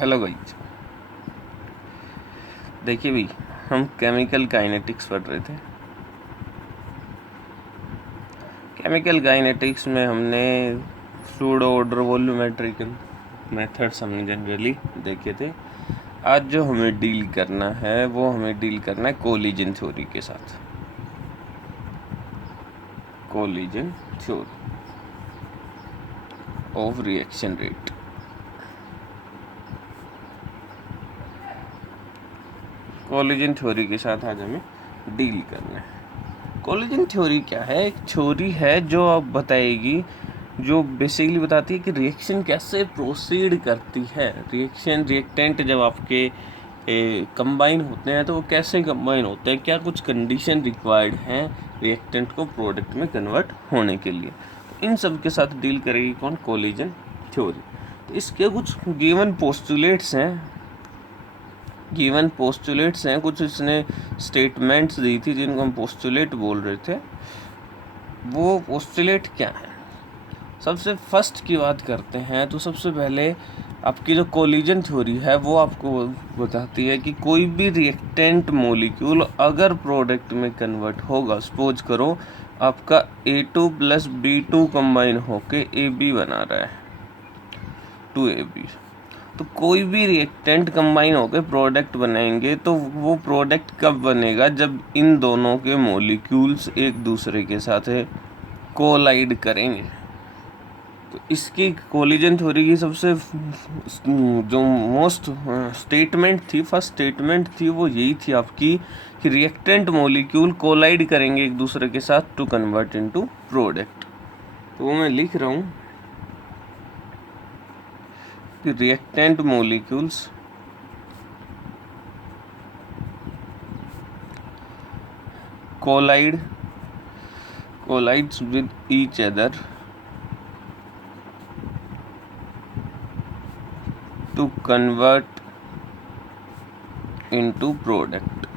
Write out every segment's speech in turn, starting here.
Hello guys, देखिए भाई, हम केमिकल काइनेटिक्स पढ़ रहे थे। केमिकल काइनेटिक्स में हमने सूडो ऑर्डर वॉल्यूमेट्रिकल मेथड्स हमने जनरली देखे थे। आज जो हमें डील करना है वो हमें डील करना है कोलिजन थ्योरी के साथ। Collision theory of reaction rate. Collision theory के साथ आज हमें डील करना है। कोलिजन थ्योरी क्या है? एक थ्योरी है जो अब बताएगी, जो बेसिकली बताती है कि रिएक्शन कैसे प्रोसीड करती है। रिएक्शन रिएक्टेंट जब आपके कंबाइन होते हैं तो वो कैसे कंबाइन होते हैं, क्या कुछ कंडीशन रिक्वायर्ड हैं रिएक्टेंट को प्रोडक्ट में कन्वर्ट होने के लिए। तो इन सब के साथ डील करेगी कौन? Collision theory. तो इसके कुछ गिवन पोस्टुलेट्स हैं, कुछ इसने स्टेटमेंट्स दी थी जिनको हम पोस्टुलेट बोल रहे थे। वो पोस्टुलेट क्या है? सबसे फर्स्ट की बात करते हैं तो सबसे पहले आपकी जो कोलिजन थ्योरी है वो आपको बताती है कि कोई भी रिएक्टेंट मॉलिक्यूल अगर प्रोडक्ट में कन्वर्ट होगा, सपोज करो आपका A2 + B2 कंबाइन होके AB बना रहा है, 2AB। तो कोई भी रिएक्टेंट कंबाइन होकर प्रोडक्ट बनाएंगे तो वो प्रोडक्ट कब बनेगा? जब इन दोनों के मॉलिक्यूल्स एक दूसरे के साथ कोलाइड करेंगे। तो इसकी कोलिजन थ्योरी की सबसे जो मोस्ट स्टेटमेंट थी, फर्स्ट स्टेटमेंट थी, वो यही थी आपकी कि रिएक्टेंट मॉलिक्यूल कोलाइड करेंगे एक दूसरे के साथ टू कन्वर्ट इनटू प्रोडक्ट। तो वो मैं लिख रहा हूँ कि reactant molecules collides with each other to convert into product.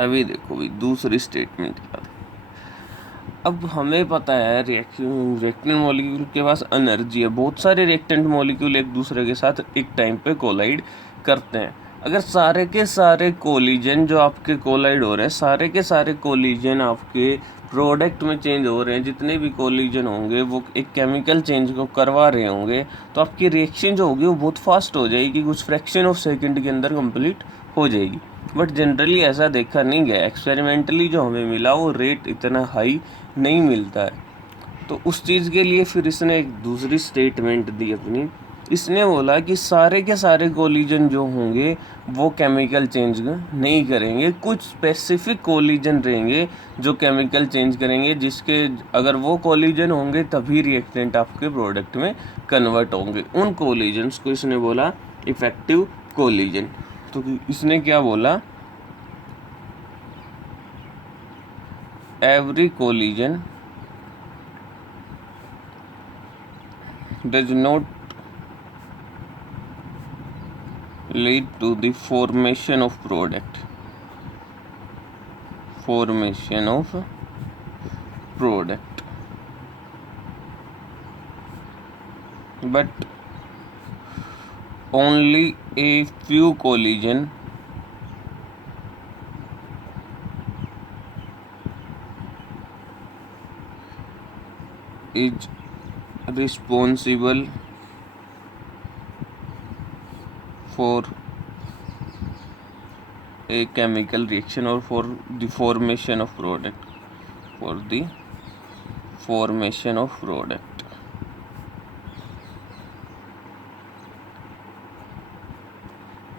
अभी देखो भाई, दूसरी स्टेटमेंट क्या था। अब हमें पता है रिएक्टेंट मॉलिक्यूल के पास एनर्जी है, बहुत सारे रिएक्टेंट मॉलिक्यूल एक दूसरे के साथ एक टाइम पे कोलाइड करते हैं। अगर सारे के सारे कोलिजन जो आपके कोलाइड हो रहे हैं, सारे के सारे कोलिजन आपके प्रोडक्ट में चेंज हो रहे हैं, जितने भी कोलिजन होंगे वो एक केमिकल चेंज को करवा रहे होंगे, तो आपकी रिएक्शन जो होगी वो बहुत फास्ट हो जाएगी, कुछ फ्रैक्शन ऑफ सेकंड के अंदर कंप्लीट हो जाएगी। बट जनरली ऐसा देखा नहीं गया। एक्सपेरिमेंटली जो हमें मिला वो रेट इतना हाई नहीं मिलता है। तो उस चीज़ के लिए फिर इसने एक दूसरी स्टेटमेंट दी अपनी। इसने बोला कि सारे के सारे कोलिजन जो होंगे वो केमिकल चेंज नहीं करेंगे, कुछ स्पेसिफिक कोलिजन रहेंगे जो केमिकल चेंज करेंगे, जिसके अगर वो कोलिजन होंगे तभी रिएक्टेंट आपके प्रोडक्ट में कन्वर्ट होंगे। उन कोलिजन्स को इसने बोला इफेक्टिव कोलिजन। तो इसने क्या बोला? Every collision does not lead to the formation of product but only a few collision is responsible for a chemical reaction or for the formation of product.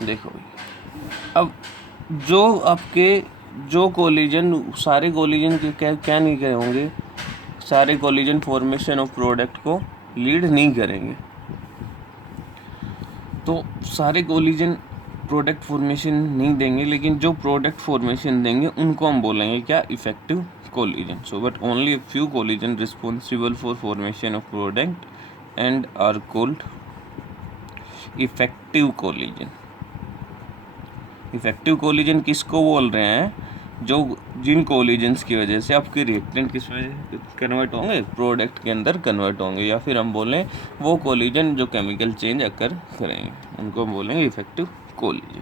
देखो भाई, अब जो कोलिजन, सारे कोलिजन के क्या नहीं करे होंगे, सारे कोलिजन फॉर्मेशन ऑफ प्रोडक्ट को लीड नहीं करेंगे। तो सारे कोलिजन प्रोडक्ट फॉर्मेशन नहीं देंगे, लेकिन जो प्रोडक्ट फॉर्मेशन देंगे उनको हम बोलेंगे क्या? Effective collision. So but only a few collision responsible for formation of product and are called effective collision. Effective collision किसको बोल रहे हैं? जो जिन कोलिजन्स की वजह से आपके रिएक्टेंट किस में कन्वर्ट होंगे, प्रोडक्ट के अंदर कन्वर्ट होंगे, या फिर हम बोलें वो कोलिजन जो केमिकल चेंज अकर करेंगे उनको हम बोलेंगे इफेक्टिव कोलिजन।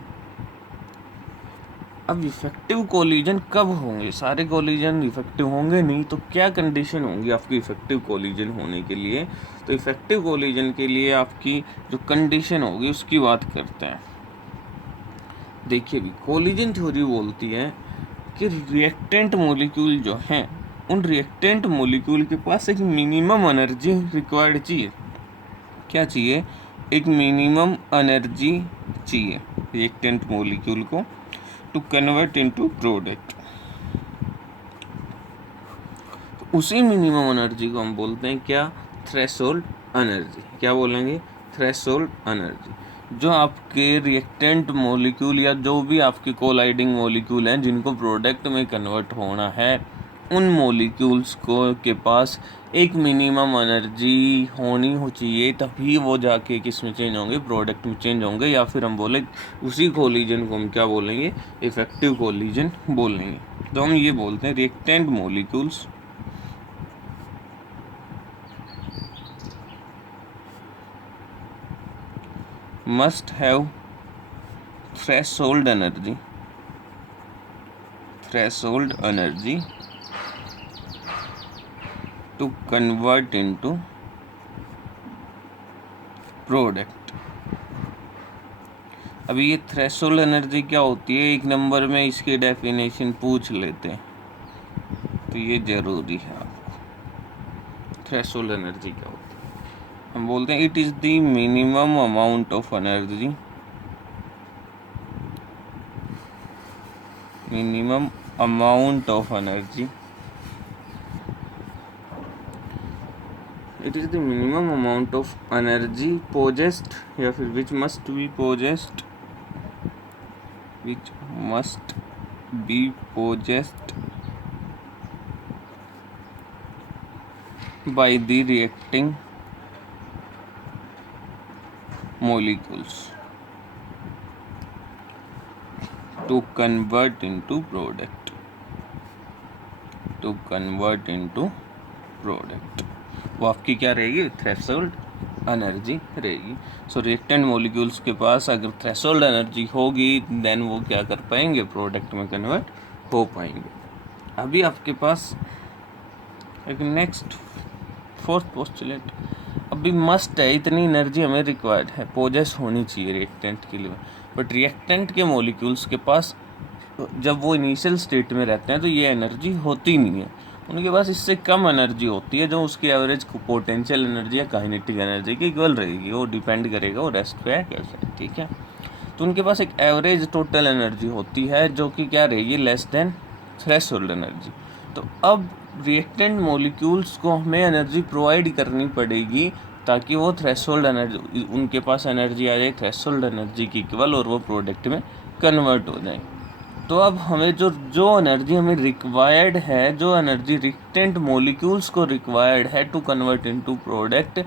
अब इफेक्टिव कोलिजन कब होंगे? सारे कोलिजन इफेक्टिव होंगे नहीं, तो क्या कंडीशन होंगी आपकी इफेक्टिव कोलिजन होने के लिए? तो इफेक्टिव कोलिजन के लिए आपकी जो कंडीशन होगी उसकी बात करते हैं। देखिए भी कोलिजन थ्योरी बोलती है कि रिएक्टेंट मॉलिक्यूल जो हैं उन रिएक्टेंट मॉलिक्यूल के पास एक मिनिमम एनर्जी रिक्वायर्ड चाहिए। क्या चाहिए? एक मिनिमम एनर्जी चाहिए रिएक्टेंट मॉलिक्यूल को टू कन्वर्ट इनटू प्रोडक्ट। तो उसी मिनिमम एनर्जी को हम बोलते हैं क्या? Threshold energy. क्या बोलेंगे? Threshold energy. जो आपके रिएक्टेंट मॉलिक्यूल या जो भी आपके कोलाइडिंग मॉलिक्यूल हैं जिनको प्रोडक्ट में कन्वर्ट होना है, उन मॉलिक्यूल्स को के पास एक मिनिमम एनर्जी होनी हो चाहिए, तभी वो जाके किस में चेंज होंगे? प्रोडक्ट में चेंज होंगे। या फिर हम बोले उसी कोलिजन को हम क्या बोलेंगे? इफेक्टिव कोलिजन बोलेंगे। तो हम ये बोलते हैं reactant molecules must have threshold energy to convert into product. अभी ये थ्रेशोल्ड एनर्जी क्या होती है? एक नंबर में इसकी डेफिनेशन पूछ लेते हैं, तो ये जरूरी है आपको। थ्रेशोल्ड एनर्जी क्या होती है? हम बोलते हैं it is the minimum amount of energy, it is the minimum amount of energy possessed, या फिर which must be possessed by the reacting molecules to convert into product वो आपकी क्या रहेगी? थ्रेशोल्ड एनर्जी रहेगी। सो रिएक्टेंट मॉलिक्यूल्स के पास अगर threshold energy होगी देन वो क्या कर पाएंगे? प्रोडक्ट में कन्वर्ट हो पाएंगे। अभी आपके पास एक नेक्स्ट फोर्थ पोस्टुलेट, अभी मस्ट है, इतनी एनर्जी हमें रिक्वायर्ड है, पोजेस होनी चाहिए रिएक्टेंट के लिए। बट रिएक्टेंट के मॉलिक्यूल्स के पास जब वो इनिशियल स्टेट में रहते हैं तो ये एनर्जी होती नहीं है, उनके पास इससे कम एनर्जी होती है जो उसकी एवरेज पोटेंशियल एनर्जी या काइनेटिक एनर्जी की इक्वल रहेगी। वो डिपेंड करेगा वो रेस्ट पे है कैसे, ठीक है। तो उनके पास एक एवरेज टोटल एनर्जी होती है जो कि क्या रहेगी? Less than threshold energy. तो अब रिएक्टेंट मॉलिक्यूल्स को हमें एनर्जी प्रोवाइड करनी पड़ेगी ताकि वो थ्रेशोल्ड एनर्जी, उनके पास एनर्जी आ जाए थ्रेशोल्ड एनर्जी की इक्वल और वो प्रोडक्ट में कन्वर्ट हो जाए। तो अब हमें जो एनर्जी हमें रिक्वायर्ड है, जो एनर्जी रिएक्टेंट मॉलिक्यूल्स को रिक्वायर्ड है टू कन्वर्ट इनटू प्रोडक्ट,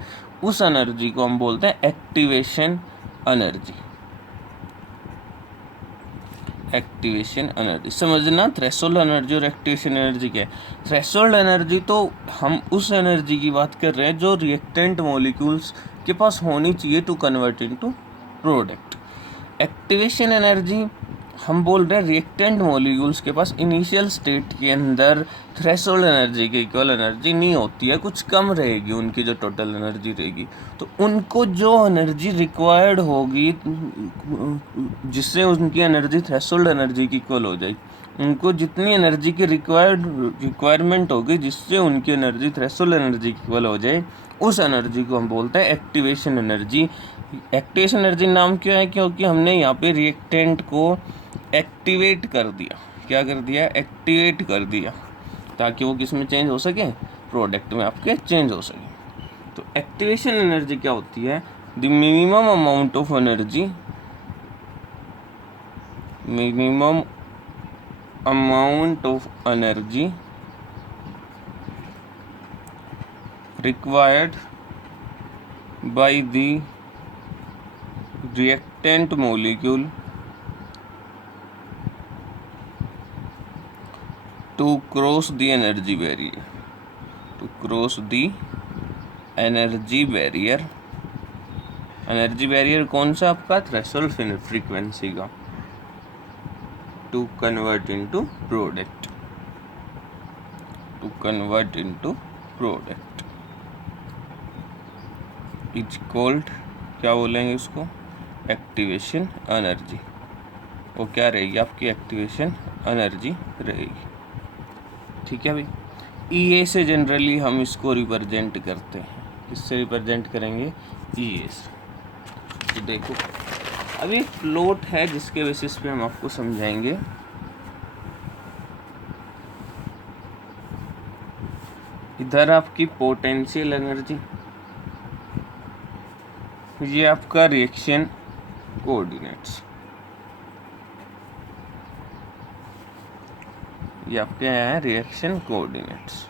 उस एनर्जी को हम बोलते हैं एक्टिवेशन एनर्जी। एक्टिवेशन एनर्जी समझना, थ्रेशोल्ड एनर्जी और एक्टिवेशन एनर्जी क्या है। थ्रेशोल्ड एनर्जी तो हम उस एनर्जी की बात कर रहे हैं जो रिएक्टेंट मॉलिक्यूल्स के पास होनी चाहिए to convert into product. Activation energy हम बोल रहे हैं रिएक्टेंट मॉलिक्यूल्स के पास इनिशियल स्टेट के अंदर थ्रेशोल्ड एनर्जी की इक्वल एनर्जी नहीं होती है, कुछ कम रहेगी उनकी जो टोटल एनर्जी रहेगी। तो उनको जो एनर्जी रिक्वायर्ड होगी जिससे उनकी एनर्जी थ्रेशोल्ड एनर्जी की इक्वल हो जाएगी, उनको जितनी एनर्जी की रिक्वायरमेंट होगी जिससे उनकी एनर्जी थ्रेशोल्ड एनर्जी की इक्वल हो जाए, उस एनर्जी को हम बोलते हैं एक्टिवेशन एनर्जी। एक्टिवेशन एनर्जी नाम क्यों है? क्योंकि हमने यहाँ पे रिएक्टेंट को एक्टिवेट कर दिया। क्या कर दिया? एक्टिवेट कर दिया, ताकि वो किस में चेंज हो सके? प्रोडक्ट में आपके चेंज हो सके। तो एक्टिवेशन एनर्जी क्या होती है? The minimum amount of energy, required by the reactant molecule cross the energy barrier, to cross the energy barrier. Energy barrier कौन सा आपका? थ्रेशोल्ड फ्रीक्वेंसी का। To convert into product, to convert into product is called, क्या बोलेंगे उसको? Activation energy. वो क्या रहेगी आपकी? एक्टिवेशन एनर्जी रहेगी। ठीक है भाई। ई से जनरली हम इसको रिप्रेजेंट करते हैं। किससे रिप्रेजेंट करेंगे? ई से। तो देखो अभी फ्लोट है जिसके बेसिस पे हम आपको समझाएंगे। इधर आपकी पोटेंशियल एनर्जी, ये आपका रिएक्शन कोऑर्डिनेट्स, ये आपके हैं reaction coordinates.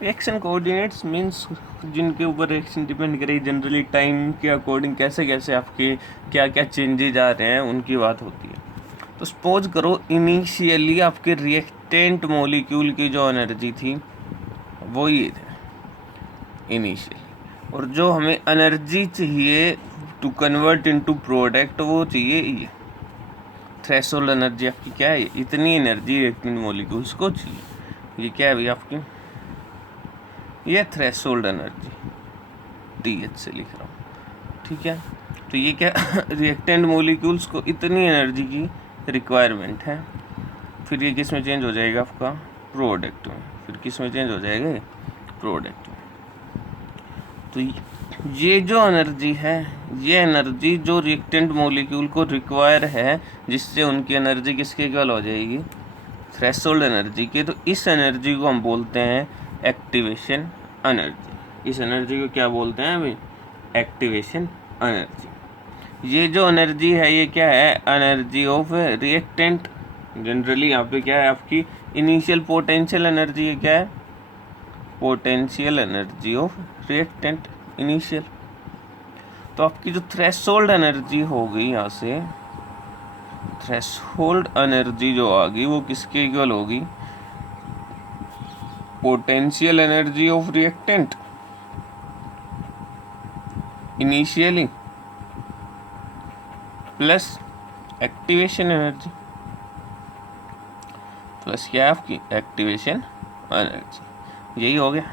Reaction coordinates means जिनके ऊपर रिएक्शन डिपेंड करेगी, जनरली टाइम के अकॉर्डिंग कैसे कैसे आपके क्या क्या चेंजेज आ रहे हैं उनकी बात होती है। तो सपोज करो इनिशियली आपके रिएक्टेंट मॉलिक्यूल की जो एनर्जी थी वो ये थे इनिशियली, और जो हमें एनर्जी चाहिए टू कन्वर्ट इनटू प्रोडक्ट वो चाहिए ये थ्रेशोल्ड एनर्जी। आपकी क्या है? इतनी एनर्जी रिएक्टेंट मॉलिक्यूल्स को चाहिए। ये क्या है भाई आपकी? ये थ्रेशोल्ड एनर्जी, TH से लिख रहा हूँ। ठीक है। तो ये क्या रिएक्टेंट मॉलिक्यूल्स को इतनी एनर्जी की रिक्वायरमेंट है। फिर ये किस में चेंज हो जाएगा आपका? प्रोडक्ट में। फिर किस में चेंज हो जाएगा? प्रोडक्ट में। तो ये जो एनर्जी है, ये एनर्जी जो रिएक्टेंट मॉलिक्यूल को रिक्वायर है, जिससे उनकी एनर्जी किसके इक्वल हो जाएगी? थ्रेशोल्ड एनर्जी के। तो इस एनर्जी को हम बोलते हैं एक्टिवेशन एनर्जी। इस एनर्जी को क्या बोलते हैं अभी? Activation energy. ये जो एनर्जी है ये क्या है? Energy of reactant. जनरली यहाँ पे क्या है आपकी? इनिशियल पोटेंशियल एनर्जी है। क्या है? Potential energy of reactant initial. तो आपकी जो थ्रेशोल्ड एनर्जी हो गई, यहाँ से थ्रेशोल्ड एनर्जी जो आ गई वो किसके इक्वल होगी? Potential energy of reactant initially plus activation energy, plus क्या है आपकी? Activation energy. यही हो गया।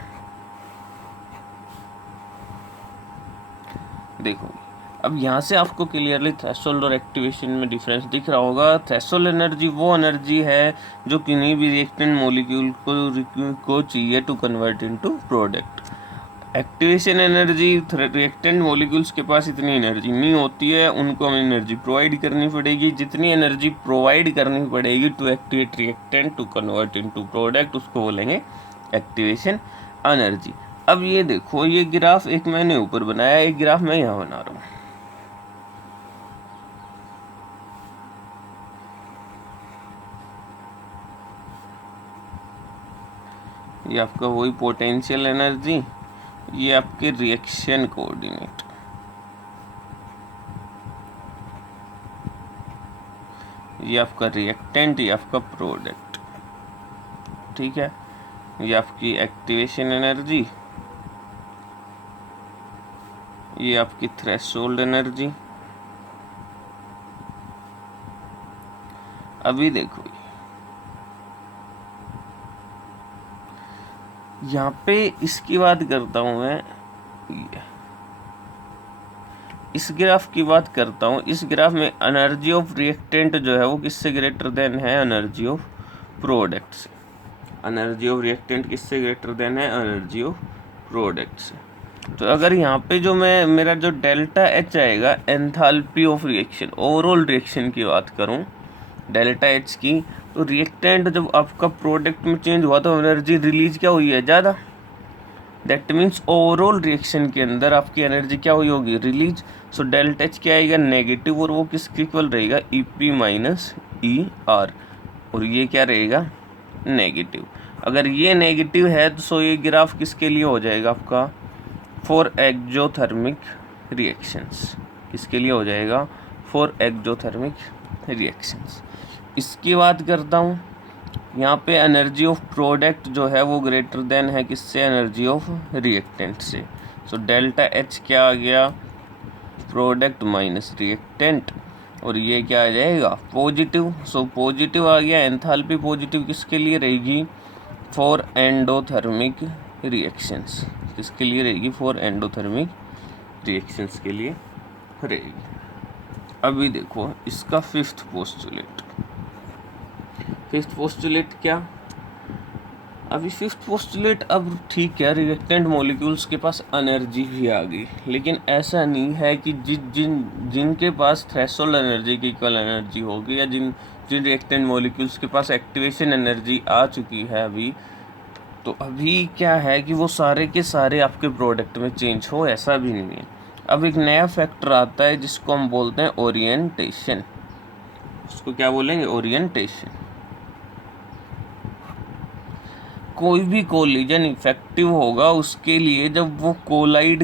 देखो अब यहाँ से आपको क्लियरली थ्रेशोल्ड और एक्टिवेशन में डिफरेंस दिख रहा होगा। थ्रेशोल्ड एनर्जी वो एनर्जी है जो किसी भी रिएक्टेंट मॉलिक्यूल को चाहिए to convert into product. Activation energy, reactant molecules के पास इतनी एनर्जी नहीं होती है, उनको हमें एनर्जी प्रोवाइड करनी पड़ेगी। जितनी एनर्जी प्रोवाइड करनी पड़ेगी to activate reactant to convert into product, उसको बोलेंगे एक्टिवेशन एनर्जी। अब ये देखो, ये ग्राफ एक मैंने ऊपर बनाया, एक ग्राफ मैं यहाँ बना रहा हूँ। ये आपका वही पोटेंशियल एनर्जी, ये आपके रिएक्शन कोऑर्डिनेट, ये आपका रिएक्टेंट, ये आपका प्रोडक्ट। ठीक है। ये आपकी एक्टिवेशन एनर्जी, ये आपकी थ्रेशोल्ड एनर्जी। अभी देखो यहाँ पे इसकी बात करता हूँ मैं, इस ग्राफ की बात करता हूँ। इस ग्राफ में एनर्जी ऑफ रिएक्टेंट जो है वो किससे ग्रेटर देन है? एनर्जी ऑफ प्रोडक्ट से। एनर्जी ऑफ रिएक्टेंट किससे ग्रेटर देन है? एनर्जी ऑफ प्रोडक्ट से। तो अगर यहाँ पे जो मेरा जो डेल्टा H आएगा, enthalpy of reaction, overall reaction की बात करूँ डेल्टा H की, तो रिएक्टेंट जब आपका प्रोडक्ट में चेंज हुआ तो एनर्जी रिलीज क्या हुई है? ज़्यादा। दैट मीन्स ओवरऑल रिएक्शन के अंदर आपकी एनर्जी क्या हुई होगी? रिलीज। सो डेल्टा H क्या आएगा? नेगेटिव, और वो किसके इक्वल रहेगा? EP माइनस ER, और ये क्या रहेगा? नेगेटिव। अगर ये नेगेटिव है तो सो ये ग्राफ किसके लिए हो जाएगा आपका? For exothermic reactions. किसके लिए हो जाएगा? For exothermic reactions. इसकी बात करता हूँ, यहाँ पे एनर्जी ऑफ प्रोडक्ट जो है वो ग्रेटर देन है किससे, एनर्जी ऑफ रिएक्टेंट से। सो डेल्टा एच क्या आ गया, प्रोडक्ट माइनस रिएक्टेंट, और ये क्या आ जाएगा, पॉजिटिव। सो पॉजिटिव आ गया। एंथैल्पी पॉजिटिव किसके लिए रहेगी, फॉर एंडोथर्मिक रिएक्शंस। किसके लिए रहेगी, फॉर एंडोथर्मिक रिएक्शंस के लिए रहेगी। अभी देखो इसका फिफ्थ पोस्टुलेट। फिफ्थ पोस्टुलेट क्या, अभी फिफ्थ पोस्टुलेट, अब ठीक है रिएक्टेंट मॉलिक्यूल्स के पास एनर्जी भी आ गई, लेकिन ऐसा नहीं है कि जिनके पास थ्रेशोल्ड एनर्जी की इक्वल एनर्जी होगी, या जिन रिएक्टेंट मॉलिक्यूल्स के पास एक्टिवेशन एनर्जी आ चुकी है अभी, तो अभी क्या है कि वो सारे के सारे आपके प्रोडक्ट में चेंज हो, ऐसा भी नहीं है। अब एक नया फैक्टर आता है जिसको हम बोलते हैं ओरिएंटेशन। उसको क्या बोलेंगे, ओरिएंटेशन। कोई भी कोलिजन इफेक्टिव होगा उसके लिए जब वो कोलाइड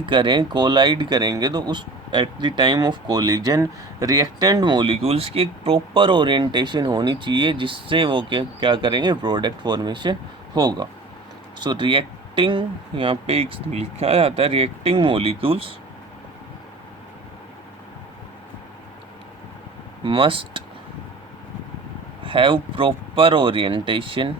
करेंगे तो उस at the time of collision reactant molecules की एक प्रॉपर ओरिएंटेशन होनी चाहिए, जिससे वो क्या करेंगे, प्रोडक्ट फॉर्मेशन होगा। सो रिएक्टिंग यहाँ पे लिखा जाता है, reacting molecules must have proper orientation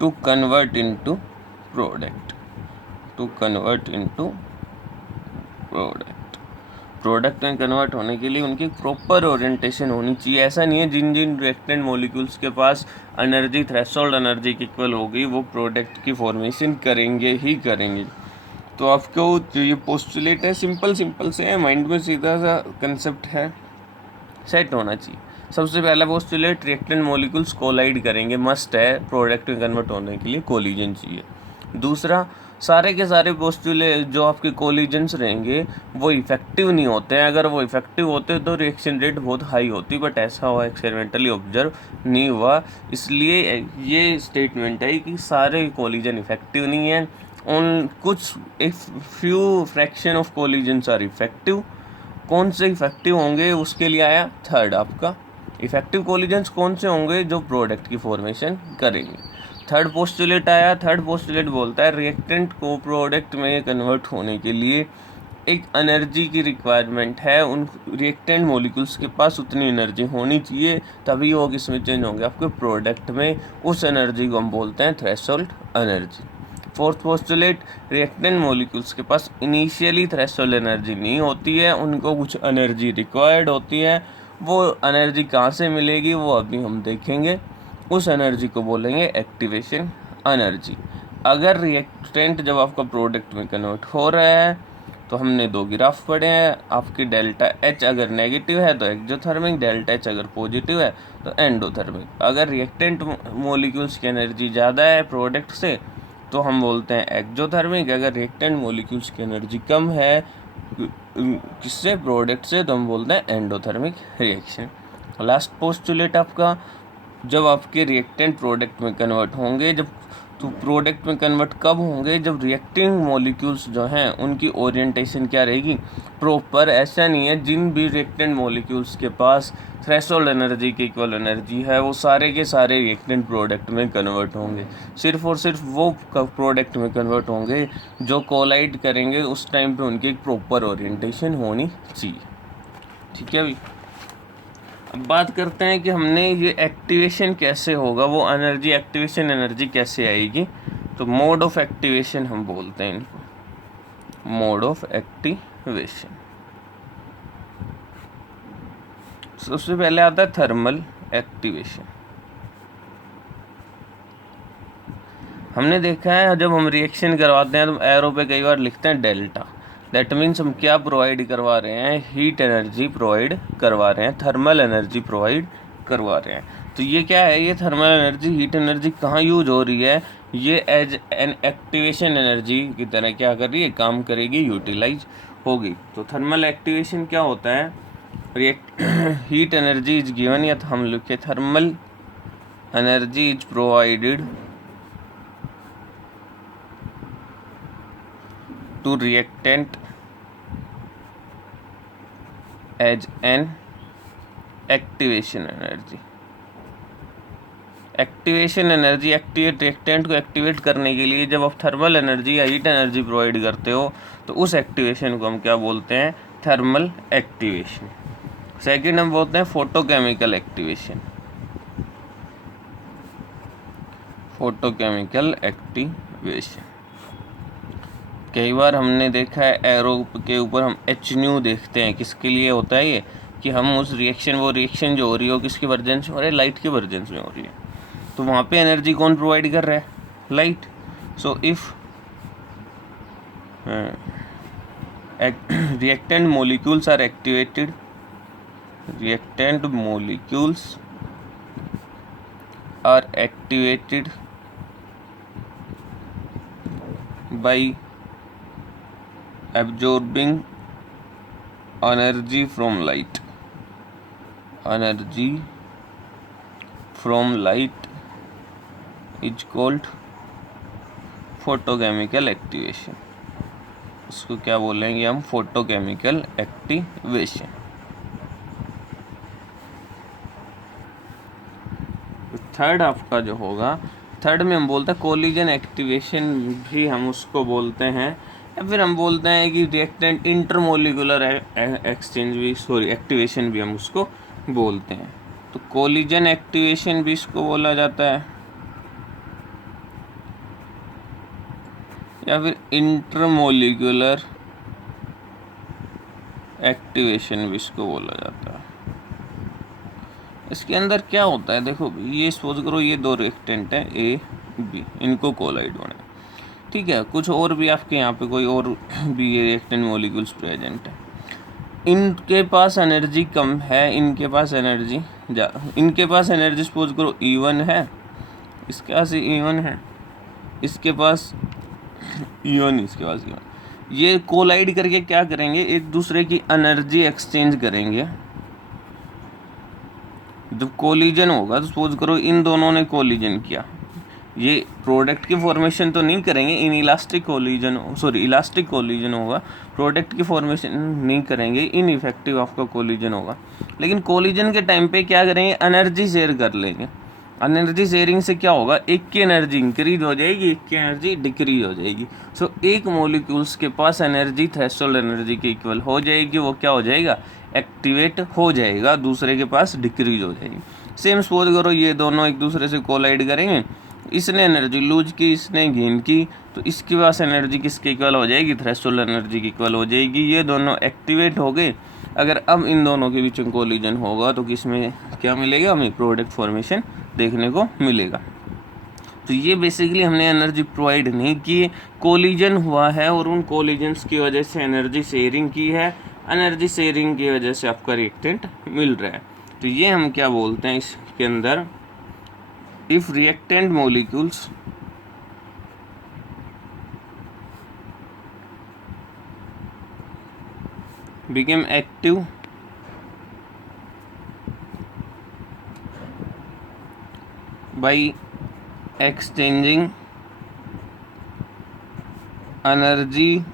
to convert into product, product में कन्वर्ट होने के लिए उनकी प्रॉपर ओरिएंटेशन होनी चाहिए। ऐसा नहीं है जिन रिएक्टेंट मॉलिक्यूल्स के पास एनर्जी थ्रेशोल्ड एनर्जी की इक्वल होगी वो प्रोडक्ट की फॉर्मेशन करेंगे ही करेंगे। तो आपको जो ये पोस्टुलेट है सिंपल से है, माइंड में सीधा सा कंसेप्ट है, सेट होना चाहिए। सबसे पहला पोस्टुलेट, रिएक्टेंट मॉलिक्यूल्स कोलाइड करेंगे, मस्ट है, प्रोडक्ट में कन्वर्ट होने के लिए कोलिजन चाहिए। दूसरा, सारे के सारे पोस्टुलेट जो आपके कोलिजन्स रहेंगे वो इफेक्टिव नहीं होते हैं। अगर वो इफेक्टिव होते तो रिएक्शन रेट बहुत हाई होती, बट ऐसा हुआ एक्सपेरिमेंटली ऑब्जर्व नहीं हुआ। इसलिए ये स्टेटमेंट है कि सारे कोलिजन इफेक्टिव नहीं है, उन कुछ एक few fraction of collisions are effective. कौन से इफेक्टिव होंगे उसके लिए आया थर्ड आपका, इफेक्टिव कोलिजन्स कौन से होंगे, जो प्रोडक्ट की फॉर्मेशन करेंगे। थर्ड पोस्टुलेट आया, थर्ड पोस्टुलेट बोलता है रिएक्टेंट को प्रोडक्ट में कन्वर्ट होने के लिए एक एनर्जी की रिक्वायरमेंट है, उन रिएक्टेंट मॉलिक्यूल्स के पास उतनी एनर्जी होनी चाहिए, तभी वो किस में चेंज होंगे, आपके प्रोडक्ट में। उस एनर्जी को हम बोलते हैं threshold energy. Fourth postulate, reactant molecules के पास इनिशियली थ्रेशोल्ड एनर्जी नहीं होती है, उनको कुछ एनर्जी रिक्वायर्ड होती है। वो एनर्जी कहाँ से मिलेगी वो अभी हम देखेंगे। उस एनर्जी को बोलेंगे एक्टिवेशन एनर्जी। अगर रिएक्टेंट जब आपका प्रोडक्ट में कन्वर्ट हो रहा है तो हमने दो ग्राफ पढ़े हैं, आपकी डेल्टा एच अगर नेगेटिव है तो एक्जोथर्मिक, डेल्टा एच अगर पॉजिटिव है तो एंडोथर्मिक। अगर रिएक्टेंट मॉलिक्यूल्स की एनर्जी ज़्यादा है प्रोडक्ट से तो हम बोलते हैं एक्जोथर्मिक। अगर रिएक्टेंट मॉलिक्यूल्स की एनर्जी कम है किससे, प्रोडक्ट से, तो हम बोलते हैं एंडोथर्मिक रिएक्शन। लास्ट पोस्टुलेट आपका, जब आपके रिएक्टेंट प्रोडक्ट में कन्वर्ट होंगे, जब तो प्रोडक्ट में कन्वर्ट कब होंगे, जब रिएक्टिंग मॉलिक्यूल्स जो हैं उनकी ओरिएंटेशन क्या रहेगी, प्रॉपर। ऐसा नहीं है जिन भी रिएक्टेंट मॉलिक्यूल्स के पास थ्रेशोल्ड एनर्जी की इक्वल एनर्जी है वो सारे के सारे रिएक्टेंट प्रोडक्ट में कन्वर्ट होंगे। सिर्फ और सिर्फ वो प्रोडक्ट में कन्वर्ट होंगे जो कोलाइड करेंगे, उस टाइम पे उनकी एक प्रॉपर ओरिएंटेशन होनी चाहिए। ठीक है भाई, अब बात करते हैं कि हमने ये एक्टिवेशन कैसे होगा, वो एनर्जी एक्टिवेशन एनर्जी कैसे आएगी। तो मोड ऑफ एक्टिवेशन हम बोलते हैं इनको, मोड ऑफ एक्टिवेशन। सबसे पहले आता है थर्मल एक्टिवेशन। हमने देखा है जब हम रिएक्शन करवाते हैं तो एरो पे कई बार लिखते हैं डेल्टा, दैट मीन्स हम क्या प्रोवाइड करवा रहे हैं, हीट एनर्जी प्रोवाइड करवा रहे हैं, थर्मल एनर्जी प्रोवाइड करवा रहे हैं। तो ये क्या है, ये थर्मल एनर्जी, हीट एनर्जी कहाँ यूज हो रही है, ये एज एन एक्टिवेशन एनर्जी की तरह क्या कर रही है, काम करेगी, यूटिलाइज होगी। तो थर्मल एक्टिवेशन क्या होता है, हीट एनर्जी इज गिवन, या हम लिखे thermal energy is provided to reactant as an activation energy. Activation energy, activate reactant को एक्टिवेट करने के लिए जब आप थर्मल एनर्जी या हीट एनर्जी प्रोवाइड करते हो तो उस एक्टिवेशन को हम क्या बोलते हैं? Thermal activation. सेकंड हम बोलते हैं फोटोकेमिकल एक्टिवेशन। फोटोकेमिकल एक्टिवेशन, कई बार हमने देखा है एरो के ऊपर हम एच न्यू देखते हैं। किसके लिए होता है ये? कि हम उस रिएक्शन, वो रिएक्शन जो हो रही हो किसकी वर्जन में हो रही है? लाइट के वर्जन में हो रही है। तो वहाँ पे एनर्जी कौन प्रोवाइड कर रहा है? Light. So if reactant molecules are activated, reactant molecules are activated by absorbing energy from light. Energy from light is called photochemical activation. इसको क्या बोलेंगे हम? Photochemical activation. थर्ड आपका जो होगा, थर्ड में हम बोलते हैं कोलिजन एक्टिवेशन भी हम उसको बोलते हैं, या फिर हम बोलते हैं कि रिएक्टेंट इंटरमोलिकुलर एक्सचेंज भी, सॉरी एक्टिवेशन भी हम उसको बोलते हैं। तो कोलिजन एक्टिवेशन भी इसको बोला जाता है, या फिर इंटरमोलिकुलर एक्टिवेशन भी इसको बोला जाता है। इसके अंदर क्या होता है? देखो ये सपोज करो ये दो रिएक्टेंट हैं ए बी, इनको कोलाइड होना है, ठीक है। कुछ और भी आपके यहाँ पे कोई और भी ये रिएक्टेंट मॉलिक्यूल्स प्रेजेंट है। इनके पास एनर्जी कम है, इनके पास एनर्जी ज़्यादा। इनके पास एनर्जी सपोज करो E1 है, इसके पास E1 है, इसके पास E1, इसके पास E1। ये कोलाइड करके क्या करेंगे? एक दूसरे की एनर्जी एक्सचेंज करेंगे। जब कोलिजन होगा तो सपोज करो इन दोनों ने कोलिजन किया, ये प्रोडक्ट की फॉर्मेशन तो नहीं करेंगे, in elastic collision, sorry elastic collision होगा, प्रोडक्ट की फॉर्मेशन नहीं करेंगे, इन इफेक्टिव आपका कोलिजन होगा। लेकिन कोलिजन के टाइम पे क्या करेंगे? एनर्जी शेयर कर लेंगे। एनर्जी शेयरिंग से क्या होगा? एक की एनर्जी इंक्रीज हो जाएगी, एक की एनर्जी डिक्रीज हो जाएगी। सो एक मॉलिक्यूल्स के पास एनर्जी थ्रेशोल्ड एनर्जी के इक्वल हो जाएगी, वो क्या हो जाएगा? एक्टिवेट हो जाएगा, दूसरे के पास डिक्रीज हो जाएगी। सेम सपोज करो ये दोनों एक दूसरे से कोलाइड करेंगे, इसने एनर्जी लूज की, इसने गेन की, तो इसके पास एनर्जी किसके इक्वल हो जाएगी? थ्रेशोल्ड एनर्जी की इक्वल हो जाएगी। ये दोनों एक्टिवेट हो गए। अगर अब इन दोनों के बीच में कोलिजन होगा तो किसमें क्या मिलेगा? हमें प्रोडक्ट फॉर्मेशन देखने को मिलेगा। तो ये बेसिकली हमने एनर्जी प्रोवाइड नहीं की, कोलिजन हुआ है और उन कोलिजन्स की वजह से एनर्जी शेयरिंग की है, एनर्जी शेयरिंग की वजह से आपका रिएक्टेंट मिल रहा है। तो ये हम क्या बोलते हैं इसके अंदर? If reactant molecules became active by exchanging energy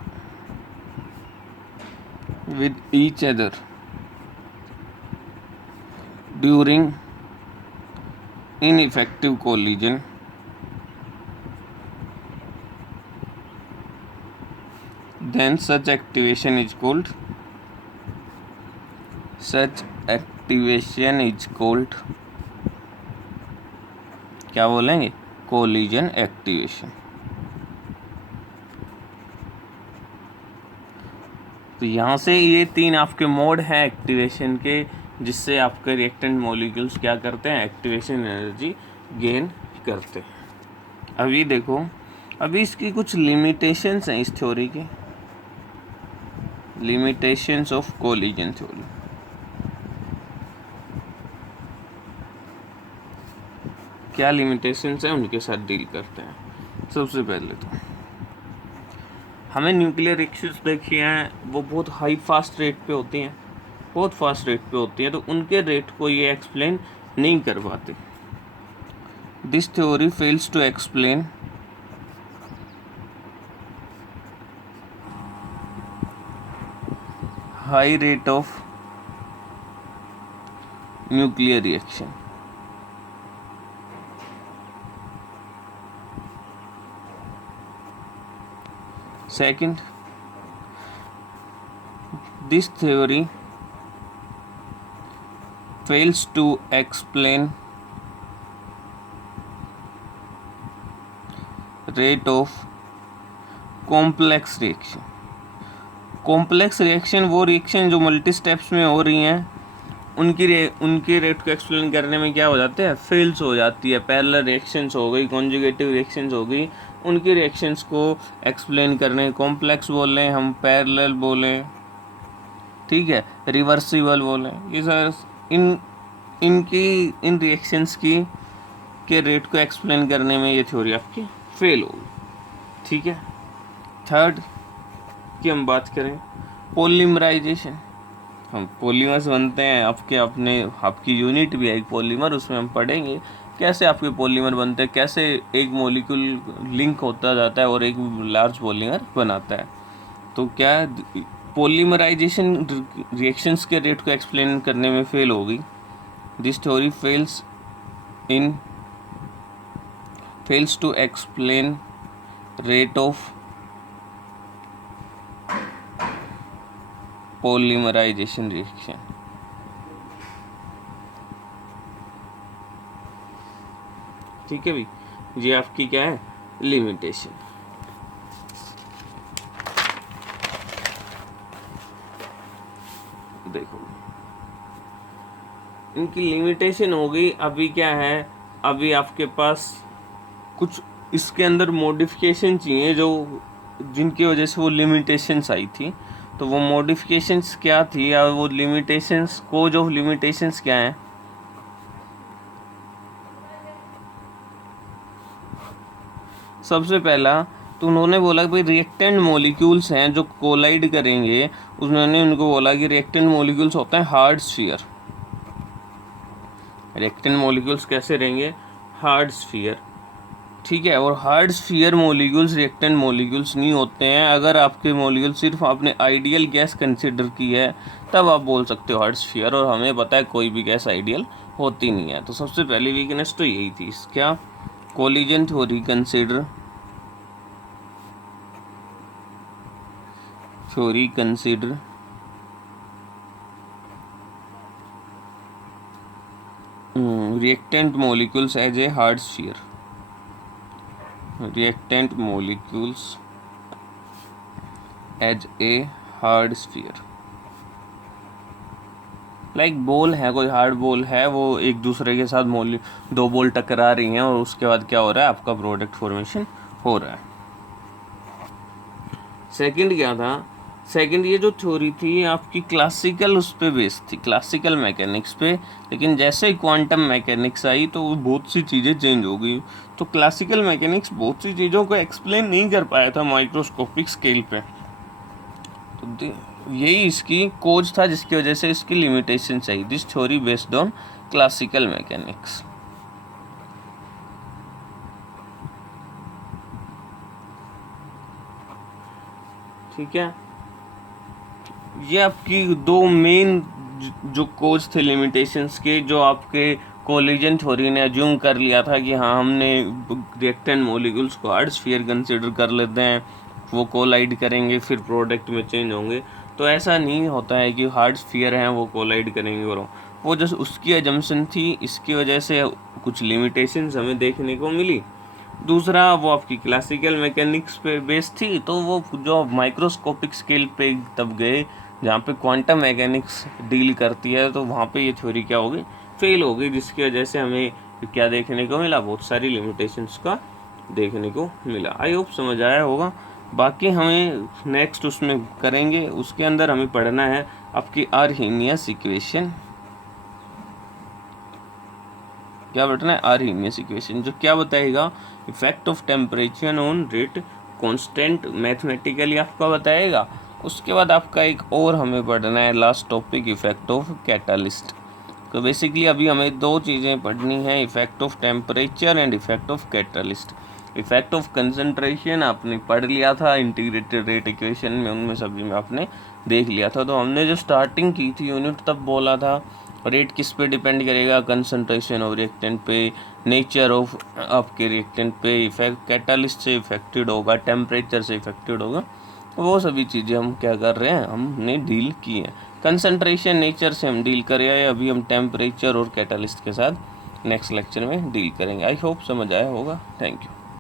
with each other during ineffective collision, then such activation is called क्या बोलेंगे? Collision activation. तो यहाँ से ये तीन आपके मोड हैं एक्टिवेशन के, जिससे आपके रिएक्टेंट मॉलिक्यूल्स क्या करते हैं? एक्टिवेशन एनर्जी गेन करते हैं। अभी देखो, अभी इसकी कुछ लिमिटेशंस हैं इस थ्योरी की, लिमिटेशंस ऑफ कोलिजन थ्योरी। क्या लिमिटेशंस हैं उनके साथ डील करते हैं। सबसे पहले तो हमें न्यूक्लियर रिएक्शंस देखी हैं, वो बहुत हाई फास्ट रेट पे होती हैं, बहुत फास्ट रेट पे होती हैं, तो उनके रेट को ये एक्सप्लेन नहीं कर पाते। This theory fails to explain high rate of nuclear reaction. Second, this theory fails to explain rate of complex reaction। Complex reaction वो रिएक्शन जो मल्टी स्टेप्स में हो रही हैं, उनके रेट को एक्सप्लेन करने में क्या हो जाते हैं, फेल्स हो जाती है। पैरेलल रिएक्शंस हो गई, कॉन्जुगेटिव रिएक्शंस हो गई, उनकी रिएक्शंस को एक्सप्लेन करने कॉम्प्लेक्स बोलें हम, पैरेलल बोलें, ठीक है, रिवर्सिबल बोलें, ये सर इन रिएक्शंस के रेट को एक्सप्लेन करने में ये थ्योरी आपकी फेल होगी, ठीक है। थर्ड की हम बात करें पॉलीमराइजेशन। हम पॉलीमर्स बनते हैं, आपकी यूनिट भी है एक पॉलीमर, उसमें हम पढ़ेंगे कैसे आपके पॉलीमर बनते हैं, कैसे एक मॉलिक्यूल लिंक होता जाता है और एक लार्ज पॉलीमर बनाता है। तो क्या पॉलीमराइजेशन रिएक्शंस के रेट को एक्सप्लेन करने में फेल होगी। This theory fails to explain rate of polymerization reaction। ठीक है भाई, ये आपकी क्या है, लिमिटेशन। देखो इनकी लिमिटेशन हो गई। अभी क्या है, अभी आपके पास कुछ इसके अंदर मॉडिफिकेशन चाहिए जो जिनकी वजह से वो लिमिटेशंस आई थी। तो वो मॉडिफिकेशंस क्या थी, या वो लिमिटेशंस को जो लिमिटेशंस क्या हैं, सबसे पहला तो उन्होंने बोला कि भाई रिएक्टेंट मॉलिक्यूल्स हैं जो कोलाइड करेंगे, उन्होंने उनको बोला कि रिएक्टेंट मॉलिक्यूल्स होते हैं हार्ड स्फीयर। रिएक्टेंट मॉलिक्यूल्स कैसे रहेंगे, हार्ड स्फीयर, ठीक है। और hard sphere molecules reactant molecules नहीं होते हैं। अगर आपके मॉलिक्यूल सिर्फ आपने आइडियल गैस कंसीडर की है तब आप बोल सकते हो हार्ड स्फीयर, और हमें पता है कोई भी गैस आइडियल होती नहीं है। तो सबसे पहली वीकनेस तो यही थी। क्या, collision theory consider reactant molecules as a hard sphere। reactant molecules as a hard sphere, like ball है, कोई हार्ड बॉल है, वो एक दूसरे के साथ दो बॉल टकरा रही हैं और उसके बाद क्या हो रहा है, आपका प्रोडक्ट फॉर्मेशन हो रहा है। सेकंड क्या था, सेकंड ये जो थ्योरी थी आपकी क्लासिकल उस पे बेस्ड थी, क्लासिकल मैकेनिक्स पे। लेकिन जैसे ही क्वांटम मैकेनिक्स आई तो बहुत सी चीज़ें चेंज हो गई। तो क्लासिकल मैकेनिक्स बहुत सी चीज़ों को एक्सप्लेन नहीं कर पाया था माइक्रोस्कोपिक स्केल पे। तो यही इसकी कोज था जिसकी वजह से इसकी लिमिटेशन चाहिए। This theory based on classical mechanics. ठीक है, ये आपकी दो मेन जो कोज थे लिमिटेशंस के, जो आपके कोलिजन थ्योरी ने अज्यूम कर लिया था कि हाँ हमने रिएक्टेंट मॉलिक्यूल्स को हार्ड स्फीयर कंसिडर कर लेते हैं, वो कोलाइड करेंगे फिर प्रोडक्ट में चेंज होंगे। तो ऐसा नहीं होता है कि हार्ड स्फीयर हैं वो कोलाइड करेंगे, और वो जस्ट उसकी एजम्पशन थी। इसकी वजह से कुछ लिमिटेशंस हमें देखने को मिली। दूसरा, वो आपकी क्लासिकल मैकेनिक्स पे बेस्ड थी, तो वो जो माइक्रोस्कोपिक स्केल पे तब गए जहाँ पे क्वांटम मैकेनिक्स डील करती है, तो वहाँ पे ये थ्योरी क्या हो गई, फेल हो गई, जिसकी वजह से हमें क्या देखने को मिला, बहुत सारी लिमिटेशंस का देखने को मिला। आई होप समझ आया होगा। बाकी हमें नेक्स्ट उसमें करेंगे, उसके अंदर हमें पढ़ना है आपकी आर्हीनियस इक्वेशन। क्या बैठना है, आर्हीनियस इक्वेशन, जो क्या बताएगा, effect of temperature on rate constant, mathematically आपका बताएगा। उसके बाद आपका एक और हमें पढ़ना है last topic, effect of catalyst. तो बेसिकली अभी हमें दो चीज़ें पढ़नी हैं, effect of temperature and effect of catalyst. Effect of concentration आपने पढ़ लिया था इंटीग्रेटेड रेट इक्वेशन में, उनमें सभी में आपने देख लिया था। तो हमने जो स्टार्टिंग की थी यूनिट तब बोला था रेट किस पे डिपेंड करेगा, कंसंट्रेशन ऑफ रिएक्टेंट पे, नेचर ऑफ आपके रिएक्टेंट पे, इफेक्ट कैटालिस्ट से इफेक्टेड होगा, टेम्परेचर से इफेक्टेड होगा। वो सभी चीज़ें हम क्या कर रहे हैं, हमने डील की है। कंसंट्रेशन नेचर से हम डील कर रहे हैं, अभी हम टेम्परेचर और कैटालिस्ट के साथ नेक्स्ट लेक्चर में डील करेंगे। आई होप समझ आया होगा। Thank you.